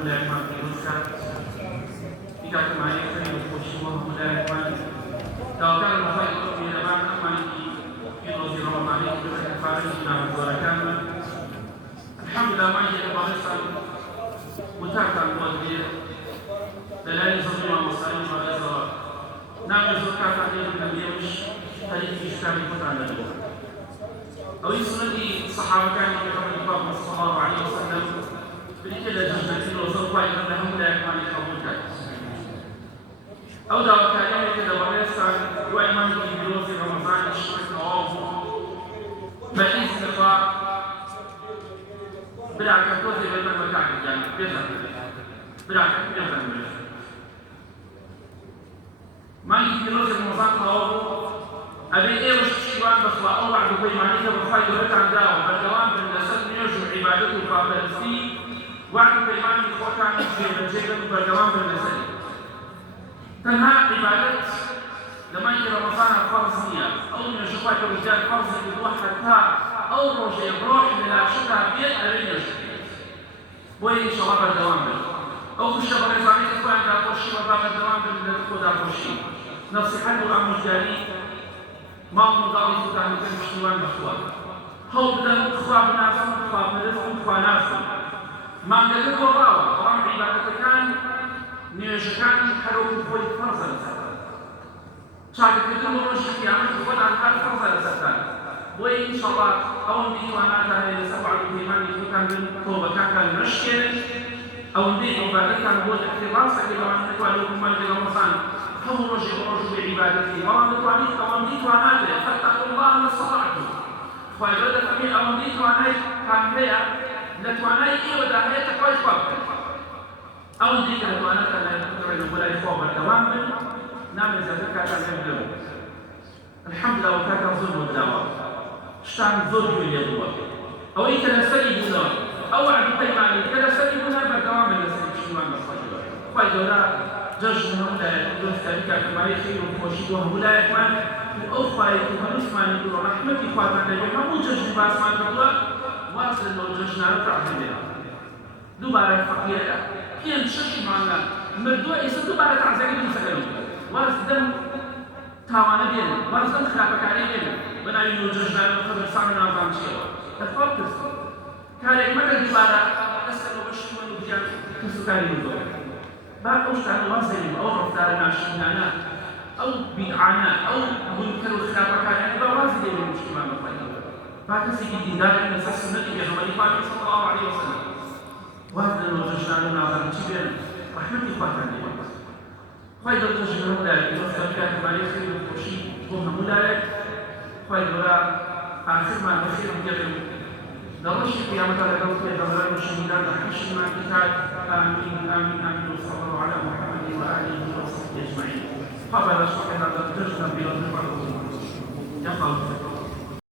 مولاي ما في مسكت إذا كما يكفي وخشوع مولاي ما لو كان المخيط من أمام أماني في روز رمضان بخير فارجنا وبركاته الحمد لله ما يجي بارسا وتاكا المؤدير دلائل زميل ومصاري وغيظة نعم زكاة عليه النبيوش تجد في إشكال فتعنا له أو يسندي صحابة كان يقول صلى الله عليه وسلم بالكلا جنة وسوف يقول لا يكون قبولك أو دعوة كلمة كذا ورسال وإيمان في رمضان الشرك نواف بحيث لقاء بلا كتوزي بين المكان يعني بيزن بلا كتوزي ما يجي رمضان نواف أبي إيه وشيوان بخوا أو بعد في معنيته بخوا يرتع داو بالدوام بالنسب يرجع عبادته فابلسي وعد في معنى إخوة كان في الجيل بالدوام بالنسب تنها عبادة لما يجي رمضان فرضية أو من شفاك الرجال فرضي بدوح حتى أو رجع روح من الشتاء بيت أرين يرجع وين شباب الدوام أو خشبة رزاني إخوان دا خشي وباب الدوام بالنسبة دا خشي نصيحة الأمر جاري ما هو مضاوي فتان كان مشتوان بخوا هو بدأ خوا بناسم خوا برزق خوا ناسم ما قال هو راوي قرام عبادة كان نيجكان حروف خوي فرزل شاكر كتير ورشة قيامة يقول عن هذا فرزل سكان وإن شاء الله أول دي وانا تاني سبع الإيمان يكون من توبة كان مشكلة أو دي عبادة كان هو الاختبار سكيل وان تقوى لكم من رمضان هو رجل بعبادته مرام توانيت أوامديت واناته فاتقوا الله ما استطعتم فإذا فمن أوامديت واناي كان هي لتواناي إيه وداهية تقوى الفقر أوامديت لتواناتا لا يتكرر ولا يفوق الدوام نعمل زكاة الأمدو الحمد لله وكاكا ظلم الدعوة اشتعن ظلم اليدوة أو إيه تنسلي بنا أو عدو قيماني تنسلي بنا بالدوام النسلي بشنوان الصجوة فإذا جشن هؤلاء الدوستان كما يخير وشيوه هؤلاء كمان الأخوة يكون نسمان يقول رحمة إخواتنا كجمع مو جشن باسمان كدوا واصل لو جشن رفع بنا دوباره فقيرة كين شش معنا مردوع يصير دوباره تعزقي بمسكنه واصل دم تاوانا بينا واصل دم خلافك عليه بينا بنا ينو جشن خبر سامنا نظام شيء تفضل كان يمكن دوباره أسأله بشكل وبيان تسكاري يدور بعد أشتغل وزن أو رفتار ناشئنا أو بدعنا أو منكر الخلافة يعني بوازن من المجتمع المطلوب بعد سيدي دار من أساس النبي محمد صلى الله عليه وسلم وزن وجشنا لنا على الجبال رحمة إخواتنا خير الجشنا لا يوصل كان ما يخير وشي وهم لا خير آخر ما يخير جبل درش قيامة على دوت الدولار الشهيدان حشر ما كتاب آمين آمين آمين وصلى الله على محمد وآله وصحبه أجمعين قبل شكرا لله تجنا بلا نفع يقال